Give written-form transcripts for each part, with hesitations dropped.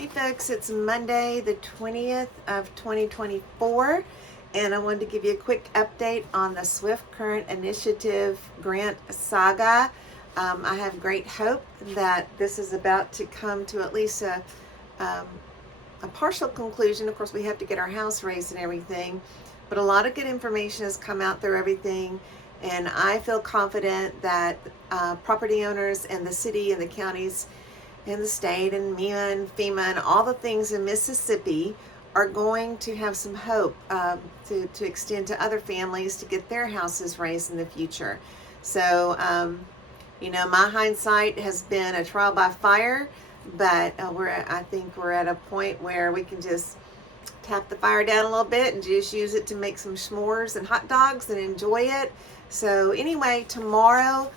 Hey folks, it's Monday the 20th of 2024, and I wanted to give you a quick update on the Swift Current Initiative Grant Saga. I have great hope that this is about to come to at least um, a partial conclusion. Of course, we have to get our house raised and everything, but a lot of good information has come out through everything, and I feel confident that property owners and the city and the counties and the state and MEMA and FEMA and all the things in Mississippi are going to have some hope to extend to other families to get their houses raised in the future. So, my hindsight has been a trial by fire, but I think we're at a point where we can just tap the fire down a little bit and just use it to make some s'mores and hot dogs and enjoy it. So anyway, tomorrow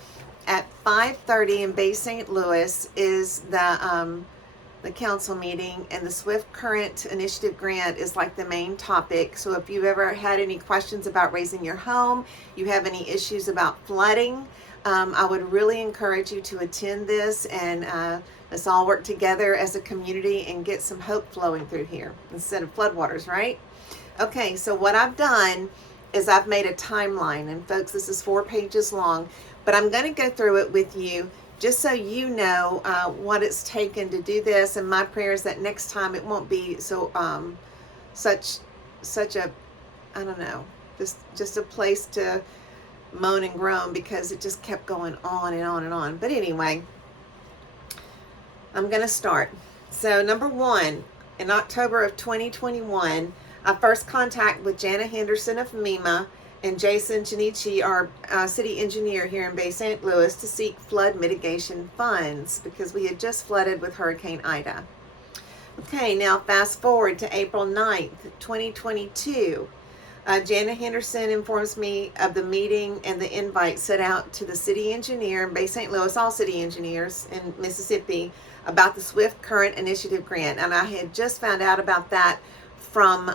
at 5:30 in Bay St. Louis is the council meeting, and the Swift Current Initiative Grant is like the main topic. So if you've ever had any questions about raising your home, you have any issues about flooding, I would really encourage you to attend this, and let's all work together as a community and get some hope flowing through here instead of floodwaters, right? Okay, so what I've done is I've made a timeline, and folks, this is 4 pages long, but I'm going to go through it with you just so you know what it's taken to do this. And my prayer is that next time it won't be so such a, I don't know, just a place to moan and groan, because it just kept going on and on and on. But anyway, I'm going to start. So number one, in October of 2021, I first contact with Jana Henderson of MEMA and Jason Chinichi, our city engineer here in Bay St. Louis, to seek flood mitigation funds because we had just flooded with Hurricane Ida. Okay, now fast forward to April 9th, 2022. Jana Henderson informs me of the meeting and the invite set out to the city engineer in Bay St. Louis, all city engineers in Mississippi, about the Swift Current Initiative Grant. And I had just found out about that from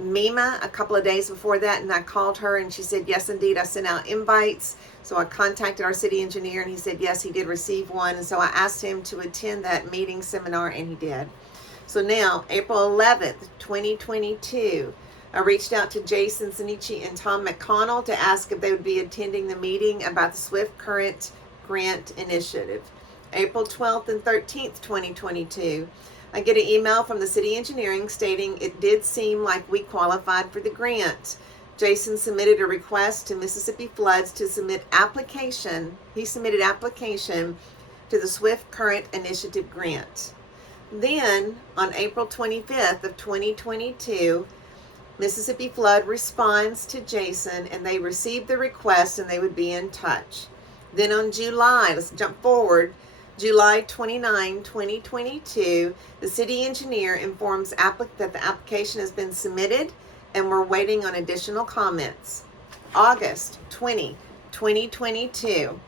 MEMA a couple of days before that, and I called her and she said, yes, indeed, I sent out invites. So I contacted our city engineer and he said, yes, he did receive one. And so I asked him to attend that meeting seminar, and he did. So now, April 11th, 2022, I reached out to Jason Sinichi and Tom McConnell to ask if they would be attending the meeting about the Swift Current Grant Initiative. April 12th and 13th, 2022, I get an email from the city engineering stating it did seem like we qualified for the grant. Jason submitted a request to Mississippi Floods to submit application. He submitted application to the Swift Current Initiative Grant. Then, on April 25th of 2022, Mississippi Flood responds to Jason, and they received the request and they would be in touch. Then on July, let's jump forward, July 29, 2022, the city engineer informs that the application has been submitted and we're waiting on additional comments. August 20, 2022,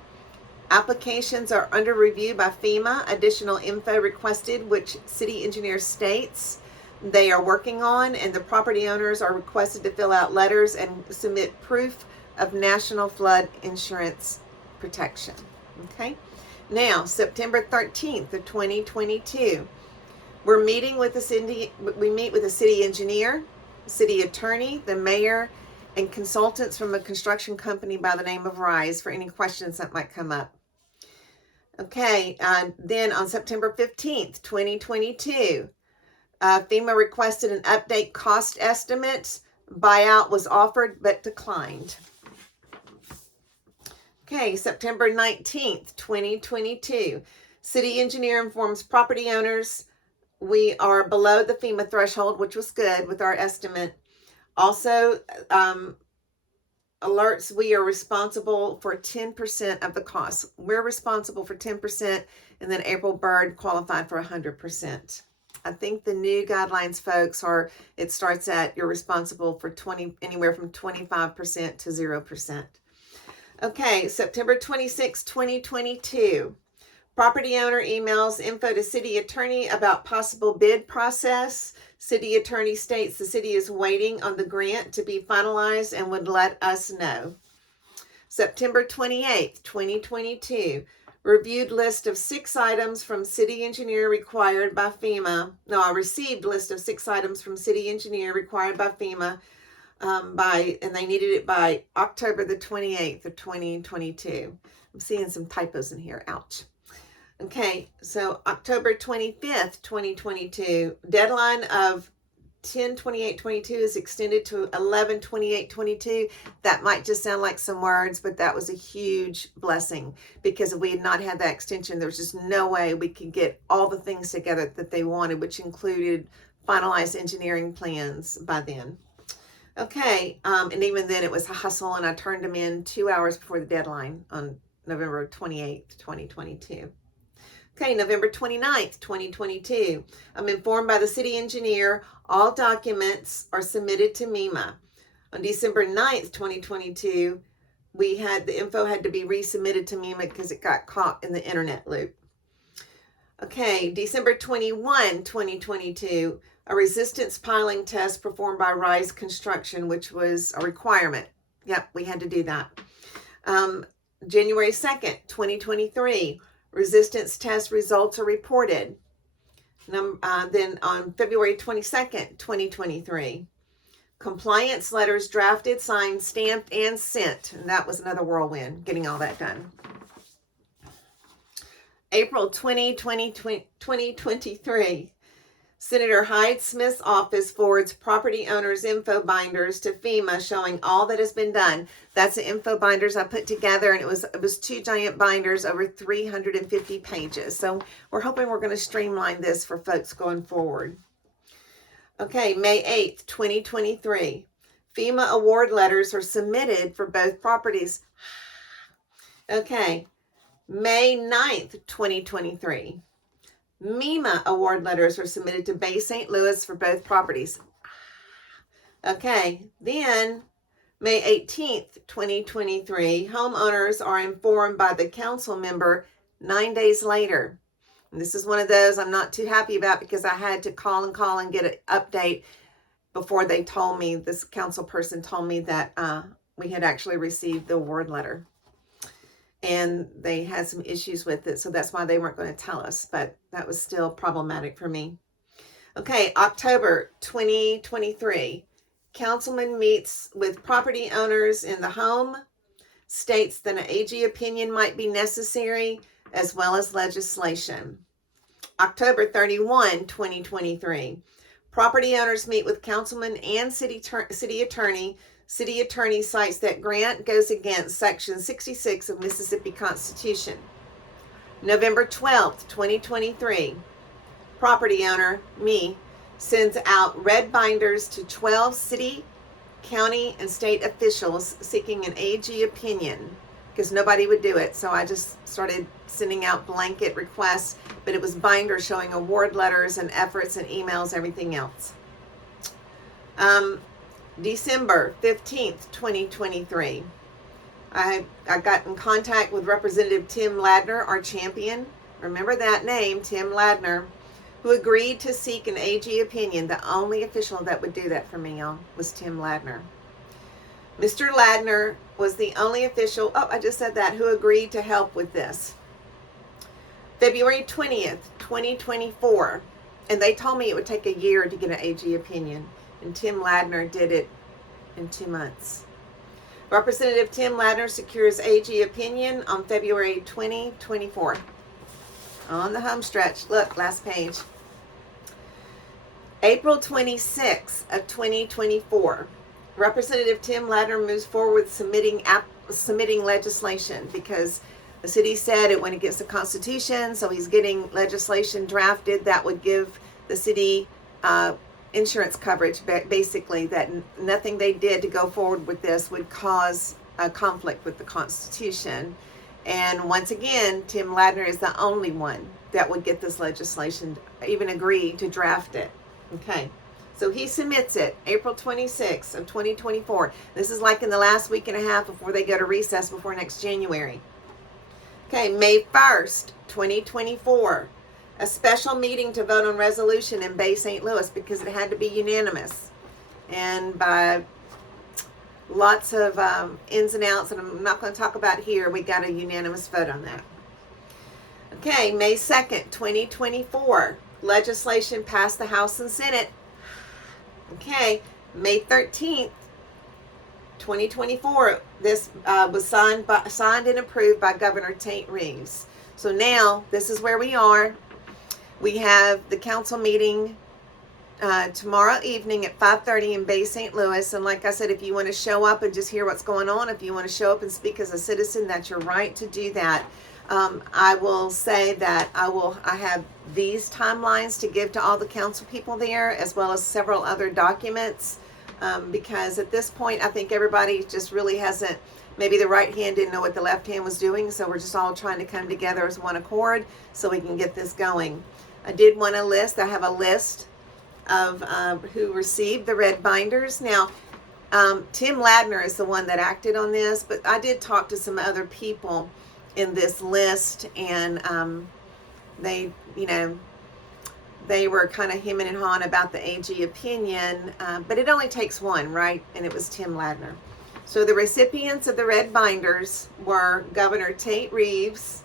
applications are under review by FEMA. Additional info requested, which city engineer states they are working on, and the property owners are requested to fill out letters and submit proof of national flood insurance protection. Okay. Now, September 13th of 2022, we meet with the city engineer, city attorney, the mayor, and consultants from a construction company by the name of Rise for any questions that might come up. Okay, then on September 15th, 2022, FEMA requested an update cost estimate. Buyout was offered but declined. Okay, September 19th, 2022. City engineer informs property owners we are below the FEMA threshold, which was good with our estimate. Also, alerts we are responsible for 10% of the cost. We're responsible for 10%, and then April Bird qualified for 100%. I think the new guidelines, folks, it starts at you're responsible for anywhere from 25% to 0%. Okay, September 26, 2022. Property owner emails info to city attorney about possible bid process. City attorney states the city is waiting on the grant to be finalized and would let us know. September 28, 2022. Reviewed list of 6 items from city engineer required by FEMA. No, I received list of 6 items from city engineer required by FEMA and they needed it by October the 28th of 2022. I'm seeing some typos in here. Ouch. Okay, so October 25th, 2022. Deadline of 10/28/22 is extended to 11/28/22. That might just sound like some words, but that was a huge blessing, because if we had not had that extension, there was just no way we could get all the things together that they wanted, which included finalized engineering plans by then. Okay, and even then it was a hustle, and I turned them in 2 hours before the deadline on November 28th, 2022. Okay, November 29th, 2022. I'm informed by the city engineer all documents are submitted to MEMA. On December 9th, 2022, the info had to be resubmitted to MEMA because it got caught in the internet loop. Okay, December 21, 2022, a resistance piling test performed by Rise Construction, which was a requirement. Yep, we had to do that. January 2nd, 2023, resistance test results are reported. Then on February 22nd, 2023, compliance letters drafted, signed, stamped, and sent. And that was another whirlwind, getting all that done. April 2023, Senator Hyde Smith's office forwards property owners' info binders to FEMA showing all that has been done. That's the info binders I put together, and it was 2 giant binders over 350 pages. So we're hoping we're going to streamline this for folks going forward. Okay, May 8th, 2023. FEMA award letters are submitted for both properties. Okay, May 9th, 2023. MEMA award letters were submitted to Bay St. Louis for both properties. Okay, then May 18th, 2023, homeowners are informed by the council member 9 days later. And this is one of those I'm not too happy about, because I had to call and get an update before they told me, this council person told me that we had actually received the award letter. And they had some issues with it, so that's why they weren't going to tell us, but that was still problematic for me. Okay, October 2023. Councilman meets with property owners in the home, states that an AG opinion might be necessary, as well as legislation. October 31, 2023. Property owners meet with councilman and city attorney. City attorney cites that grant goes against Section 66 of Mississippi Constitution. November 12th, 2023. Property owner, me, sends out red binders to 12 city, county, and state officials seeking an AG opinion, because nobody would do it. So I just started sending out blanket requests, but it was binders showing award letters and efforts and emails, everything else. December 15th, 2023. I got in contact with Representative Tim Ladner, our champion. Remember that name, Tim Ladner, who agreed to seek an AG opinion. The only official that would do that for me, y'all, was Tim Ladner. Mr. Ladner was the only official, I just said that, who agreed to help with this. February 20th, 2024. And they told me it would take a year to get an AG opinion. And Tim Ladner did it in 2 months. Representative Tim Ladner secures AG opinion on February 2024. On the home stretch. Look, last page. April 26th of 2024. Representative Tim Ladner moves forward with submitting legislation, because the city said it went against the Constitution, so he's getting legislation drafted that would give the city insurance coverage, basically, that nothing they did to go forward with this would cause a conflict with the Constitution. And once again, Tim Ladner is the only one that would get this legislation, even agree to draft it. Okay, so he submits it April 26th of 2024. This is like in the last week and a half before they go to recess before next January. Okay, May 1st, 2024. A special meeting to vote on resolution in Bay St. Louis, because it had to be unanimous. And by lots of ins and outs, and I'm not going to talk about here, we got a unanimous vote on that. Okay, May 2nd, 2024. Legislation passed the House and Senate. Okay, May 13th, 2024. This was signed and approved by Governor Tate Reeves. So now, this is where we are. We have the council meeting tomorrow evening at 5:30 in Bay St. Louis. And like I said, if you want to show up and just hear what's going on, if you want to show up and speak as a citizen, that's your right to do that. I will say that I have these timelines to give to all the council people there, as well as several other documents, because at this point, I think everybody just really hasn't, maybe the right hand didn't know what the left hand was doing, so we're just all trying to come together as one accord so we can get this going. I did want a list. I have a list of who received the red binders. Now, Tim Ladner is the one that acted on this, but I did talk to some other people in this list, and they, they were kind of hemming and hawing about the AG opinion, but it only takes one, right? And it was Tim Ladner. So the recipients of the red binders were Governor Tate Reeves,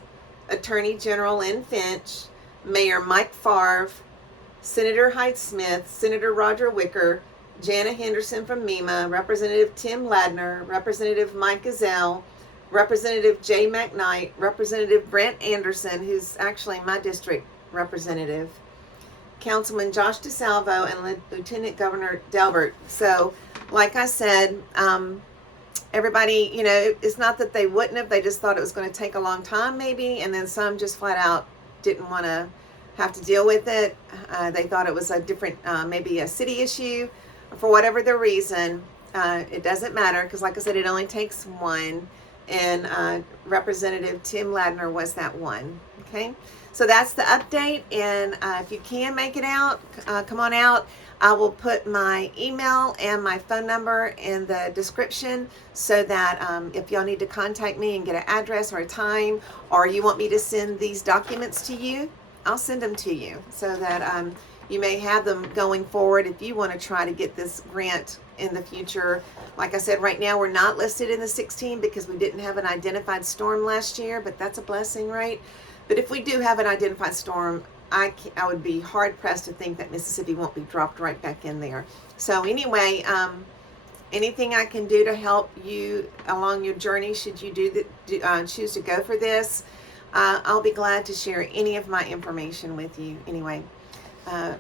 Attorney General Lynn Finch, Mayor Mike Favre, Senator Hyde Smith, Senator Roger Wicker, Jana Henderson from MEMA, Representative Tim Ladner, Representative Mike Gazelle, Representative Jay McKnight, Representative Brent Anderson, who's actually my district representative, Councilman Josh DeSalvo, and Lieutenant Governor Delbert. So, like I said, everybody, it's not that they wouldn't have, they just thought it was going to take a long time maybe, and then some just flat out didn't want to have to deal with it. They thought it was a different, maybe a city issue, for whatever the reason. It doesn't matter, because like I said, it only takes one, and Representative Tim Ladner was that one. Okay, so that's the update, and if you can make it out, come on out. I will put my email and my phone number in the description, so that if y'all need to contact me and get an address or a time, or you want me to send these documents to you, I'll send them to you, so that you may have them going forward if you want to try to get this grant in the future. Like I said, right now we're not listed in the 16 because we didn't have an identified storm last year, but that's a blessing, right? But if we do have an identified storm, I would be hard pressed to think that Mississippi won't be dropped right back in there. So anyway, anything I can do to help you along your journey, should you choose to go for this, I'll be glad to share any of my information with you. Anyway, I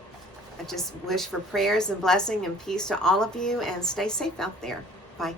just wish for prayers and blessing and peace to all of you, and stay safe out there. Bye.